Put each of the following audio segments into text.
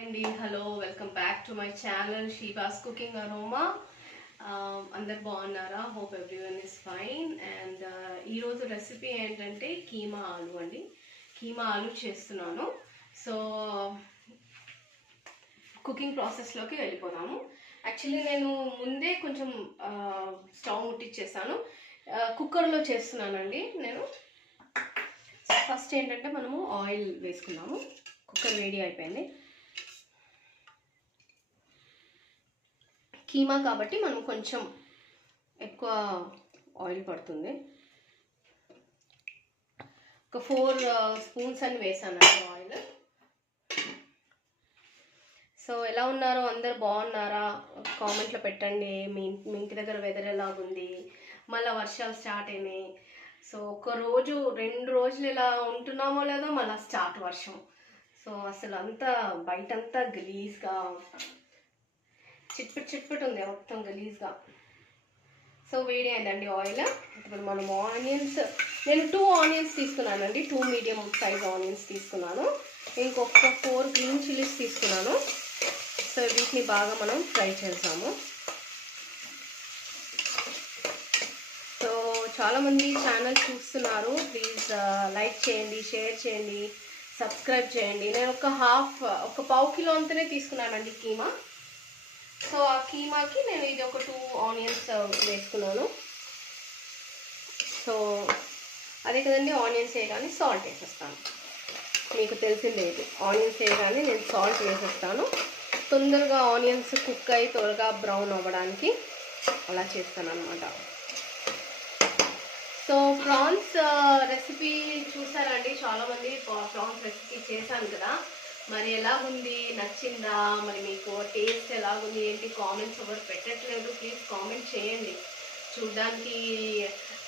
అండి hello welcome back to my channel Sheeba's cooking aroma. అందరు బాగున్నారా? Hope everyone is fine. And ఈరోజు recipe ఏంటంటే కీమా ఆలు అండి. కీమా ఆలు చేస్తున్నాను. సో కుకింగ్ ప్రాసెస్లోకి వెళ్ళిపోదాము. యాక్చువల్లీ నేను ముందే కొంచెం స్టవ్ ముట్టించేసాను. కుక్కర్లో చేస్తున్నానండి నేను. ఫస్ట్ ఏంటంటే మనము ఆయిల్ వేసుకున్నాము. కుక్కర్ వేడి అయిపోయింది. కీమా కాబట్టి మనం కొంచెం ఎక్కువ ఆయిల్ పడుతుంది. ఒక 4 స్పూన్స్ అని వేసానండి ఆయిల్. సో ఎలా ఉన్నారో అందరు బాగున్నారా? కామెంట్లో పెట్టండి. మీ ఇంటి దగ్గర వెదర్ ఎలాగుంది? మళ్ళీ వర్షాలు స్టార్ట్ అయినాయి. సో ఒక రోజు 2 రోజులు ఇలా ఉంటున్నామో లేదో మళ్ళీ స్టార్ట్ వర్షం. సో అసలు అంతా బయటంతా గలీజ్గా చిట్పిట్ ఉంది, మొత్తం గలీజ్గా. సో వేడి అయిందండి ఆయిల్. ఇప్పుడు మనం ఆనియన్స్, నేను 2 ఆనియన్స్ తీసుకున్నానండి. 2 మీడియం సైజ్ ఆనియన్స్ తీసుకున్నాను. ఇంకొక 4 గ్రీన్ చిల్లీస్ తీసుకున్నాను. సో వీటిని బాగా మనం ఫ్రై చేసాము. సో చాలామంది ఛానల్ చూస్తున్నారు. ప్లీజ్ లైక్ చేయండి, షేర్ చేయండి, సబ్స్క్రైబ్ చేయండి. నేను ఒక పావు కిలో అంతనే తీసుకున్నానండి కీమా. సో ఆ కీమాకి నేను ఇది ఒక 2 ఆనియన్స్ వేసుకున్నాను. సో అదే కదండి, ఆనియన్స్ వేయగానే సాల్ట్ వేసేస్తాను. మీకు తెలిసిందే, ఆనియన్స్ వేయగానే నేను సాల్ట్ వేసేస్తాను. తొందరగా ఆనియన్స్ కుక్ అయ్యి త్వరగా బ్రౌన్ అవ్వడానికి అలా చేస్తాను అనమాట. సో ప్రాన్స్ రెసిపీ చూసారండి చాలామంది. ప్రాన్స్ రెసిపీ చేశాను కదా, మరి ఎలాగుంది, నచ్చిందా, మరి మీకు టేస్ట్ ఎలాగుంది ఏంటి? కామెంట్స్ ఎవరు పెట్టట్లేదు, ప్లీజ్ కామెంట్ చేయండి. చూడడానికి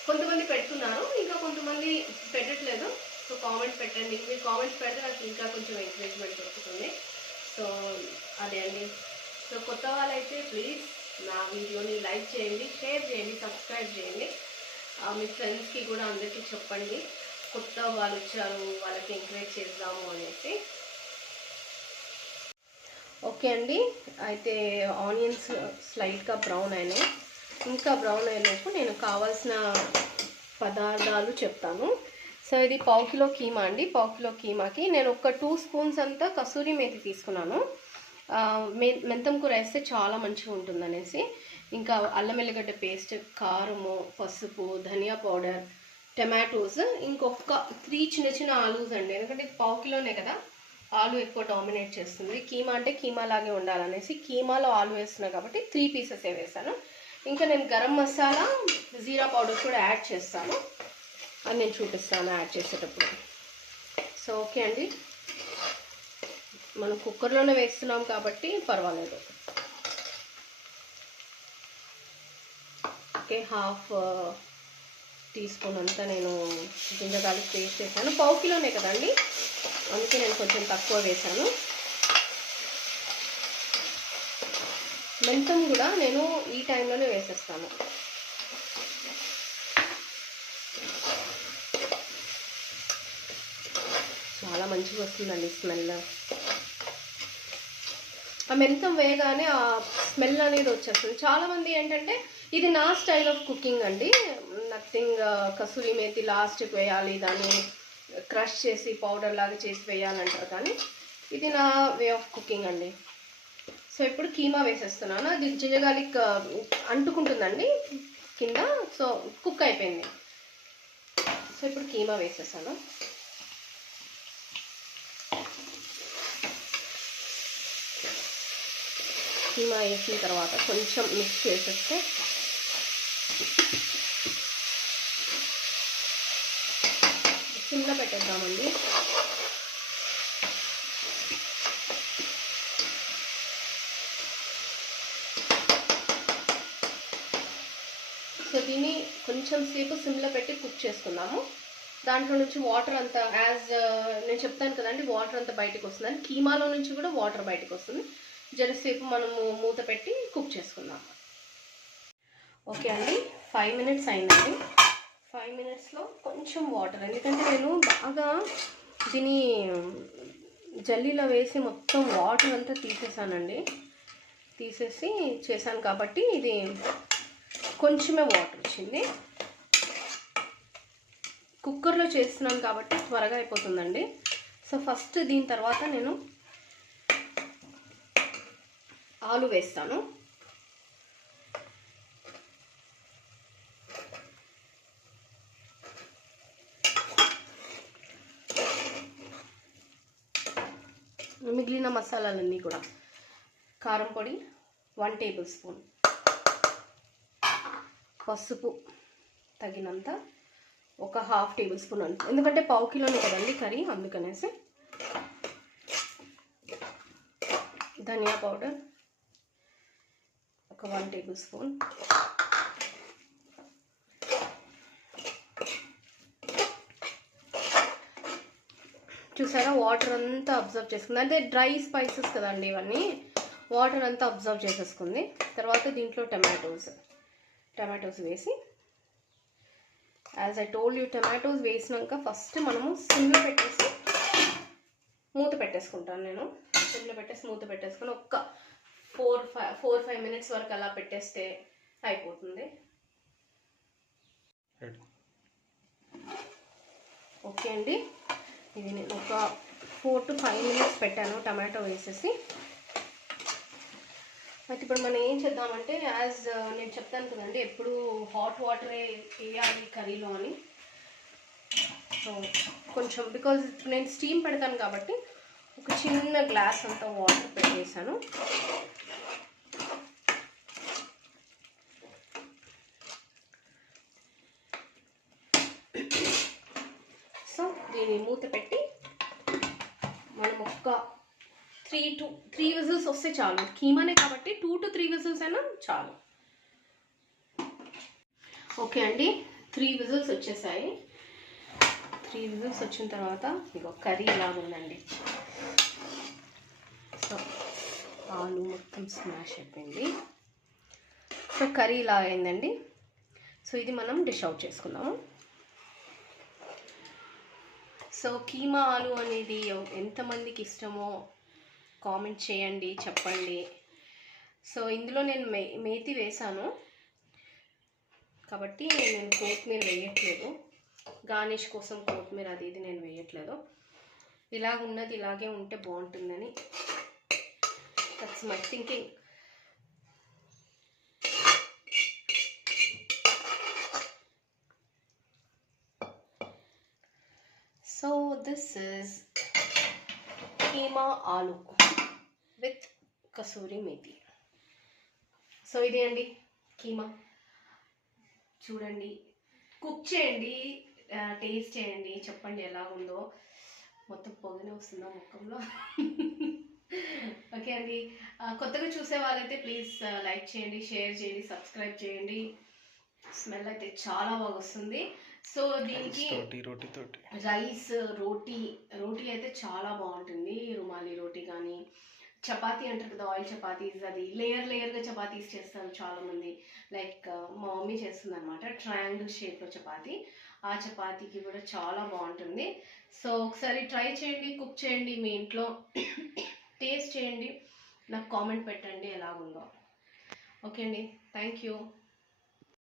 కొంతమంది పెడుతున్నారు, ఇంకా కొంతమంది పెట్టట్లేదు. సో కామెంట్ పెట్టండి. మీరు కామెంట్స్ పెడితే నాకు ఇంకా కొంచెం ఎంకరేజ్మెంట్ దొరుకుతుంది. సో అదే అండి. సో కొత్త వాళ్ళైతే ప్లీజ్ నా వీడియోని లైక్ చేయండి, షేర్ చేయండి, సబ్స్క్రైబ్ చేయండి. మీ ఫ్రెండ్స్కి కూడా అందరికీ చెప్పండి, కొత్త వాళ్ళు వచ్చారు వాళ్ళకి ఎంకరేజ్ చేద్దాము అనేసి. ఓకే అండి, అయితే ఆనియన్స్ స్లైట్గా బ్రౌన్ అయినాయి. ఇంకా బ్రౌన్ అయినప్పుడు నేను కావాల్సిన పదార్థాలు చెప్తాను. సో ఇది పావు కిలో కీమా అండి. పావు కిలో కీమాకి నేను ఒక 2 స్పూన్స్ అంతా కసూరి మేతి తీసుకున్నాను. మెంతం కూర వేస్తే చాలా మంచిగా ఉంటుంది అనేసి. ఇంకా అల్లం ఎల్లిగడ్డ పేస్ట్, కారము, పసుపు, ధనియా పౌడర్, టమాటోస్, ఇంకొక 3 చిన్న చిన్న ఆలూస్ అండి. ఎందుకంటే పావు కిలోనే కదా, ఆలు ఎక్కువ డామినేట్ చేస్తుంది. కీమా అంటే కీమా లాగే ఉండాలనేసి కీమాలో ఆలు వేస్తున్నా కాబట్టి 3 పీసెసే వేసాను. ఇంకా నేను గరం మసాలా, జీరా పౌడర్ కూడా యాడ్ చేస్తాను. అది నేను చూపిస్తాను యాడ్ చేసేటప్పుడు. సో ఓకే అండి, మనం కుక్కర్లోనే వేస్తున్నాం కాబట్టి పర్వాలేదు. ఓకే, 1/2 టీ స్పూన్ అంతా నేను జింజర్ పేస్ట్ వేసాను. పావు కిలోనే కదండి, అందుకే నేను కొంచెం తక్కువ వేసాను. మెంతం కూడా నేను ఈ టైంలోనే వేసేస్తాను. చాలా మంచిగా వస్తుందండి స్మెల్. ఆ మెంతం వేయగానే ఆ స్మెల్ అనేది వచ్చేస్తుంది. చాలామంది ఏంటంటే, ఇది నా స్టైల్ ఆఫ్ కుకింగ్ అండి. నథింగ్, కసూరి మేతి లాస్ట్కి వేయాలి, దాన్ని క్రష్ చేసి పౌడర్ లాగా చేసి వేయాలంటారు, కానీ ఇది నా వే ఆఫ్ కుకింగ్ అండి. సో ఇప్పుడు కీమా వేసేస్తున్నాను. అది జింజర్ అంటుకుంటుందండి కింద. సో కుక్ అయిపోయింది. సో ఇప్పుడు కీమా వేసేసాను. కీమా వేసిన తర్వాత కొంచెం మిక్స్ చేసేస్తే సిమ్లో పెట్టేద్దామండి. సో దీన్ని కొంచెం సేపు సిమ్లో పెట్టి కుక్ చేసుకుందాము. దాంట్లో నుంచి వాటర్ అంతా నేను చెప్తాను కదండి, వాటర్ అంతా బయటకు వస్తుందని. కీమాలో నుంచి కూడా వాటర్ బయటకు వస్తుంది. జరసేపు మనము మూత పెట్టి కుక్ చేసుకుందాం. ఓకే అండి, 5 మినిట్స్ అయిందండి. 5 మినిట్స్లో కొంచెం వాటర్, ఎందుకంటే నేను బాగా దీన్ని జల్లీలో వేసి మొత్తం వాటర్ అంతా తీసేసానండి. తీసేసి చేశాను కాబట్టి ఇది కొంచెమే వాటర్ వచ్చింది. కుక్కర్లో చేస్తున్నాను కాబట్టి త్వరగా అయిపోతుందండి. సో ఫస్ట్ దీని తర్వాత నేను ఆలు వేస్తాను. మిగిలిన మసాలాలన్నీ కూడా కారం పొడి 1 టేబుల్ స్పూన్, పసుపు తగినంత, ఒక 1/2 టేబుల్ స్పూన్ అంత, ఎందుకంటే 1/2 కిలోనే కదండి కర్రీ, అందుకనేసి. ధనియా పౌడర్ ఒక 1 టేబుల్ స్పూన్, చూసారా వాటర్ అంతా అబ్జర్వ్ చేసుకుంది. అంటే డ్రై స్పైసెస్ కదండి ఇవన్నీ, వాటర్ అంతా అబ్జర్వ్ చేసేసుకుంది. తర్వాత దీంట్లో టమాటోస్ వేసి, as I told you, tomatoes వేసినాక ఫస్ట్ మనము సిమ్లో పెట్టేసి మూత పెట్టేసుకుంటాను. నేను సిమ్లో పెట్టేసి మూత పెట్టేసుకొని ఒక్క 4-5 మినిట్స్ వరకు అలా పెట్టేస్తే అయిపోతుంది. ఓకే అండి, ఇది నేను ఒక 4 to 5 మినిట్స్ పెట్టాను టమాటో వేసేసి. అయితే ఇప్పుడు మనం ఏం చేద్దామంటే, యాజ్ నేను చెప్తాను కదండి ఎప్పుడు హాట్ వాటరే వేయాలి కర్రీలో అని. సో కొంచెం బికాజ్ నేను స్టీమ్ పెడతాను కాబట్టి ఒక చిన్న గ్లాస్ అంతా వాటర్ పెట్టేసాను. సో దీన్ని మూత పెట్టి మనం ఒక 3 విజిల్స్ వస్తే చాలు. కీమానే కాబట్టి 2 to 3 విజిల్స్ అయినా చాలు. ఓకే అండి, 3 విజిల్స్ వచ్చేసాయి. 3 విజిల్స్ వచ్చిన తర్వాత ఇగో కర్రీ ఇలాగుందండి. సో ఆలు మొత్తం స్మాష్ అయిపోయింది. సో కర్రీ ఇలా అయిందండి. సో ఇది మనం డిష్ అవుట్ చేసుకుందాము. సో కీమా ఆలు అనేది ఎంతమందికి ఇష్టమో కామెంట్ చేయండి, చెప్పండి. సో ఇందులో నేను మేతి వేసాను కాబట్టి నేను కొత్తిమీర వేయట్లేదు. గార్నిష్ కోసం కొత్తిమీర అది ఇది నేను వేయట్లేదు. ఇలాగ ఉన్నది ఇలాగే ఉంటే బాగుంటుందని, that's my thinking. So this is keema ఆలు విత్ కసూరి మేతి. సో ఇదే అండి కీమా. చూడండి, కుక్ చేయండి, టేస్ట్ చేయండి, చెప్పండి ఎలా ఉందో. మొత్తం పొగనే వస్తుందా ముఖంలో. ఓకే అండి, కొత్తగా చూసే వాళ్ళైతే ప్లీజ్ లైక్ చేయండి, షేర్ చేయండి, సబ్స్క్రైబ్ చేయండి. స్మెల్ అయితే చాలా బాగా వస్తుంది. సో దీనికి రైస్ రోటీ అయితే చాలా బాగుంటుంది. రుమాలి రోటీ కానీ, చపాతీ అంటారు కదా, ఆయిల్ చపాతీస్, అది లేయర్గా చపాతీస్ చేస్తారు చాలామంది. లైక్ మా మమ్మీ చేస్తుంది అనమాట, ట్రయాంగిల్ షేప్లో చపాతీ. ఆ చపాతీకి కూడా చాలా బాగుంటుంది. సో ఒకసారి ట్రై చేయండి, కుక్ చేయండి మీ ఇంట్లో, టేస్ట్ చేయండి, నాకు కామెంట్ పెట్టండి ఎలా ఉందో. ఓకే అండి, థ్యాంక్ యూ.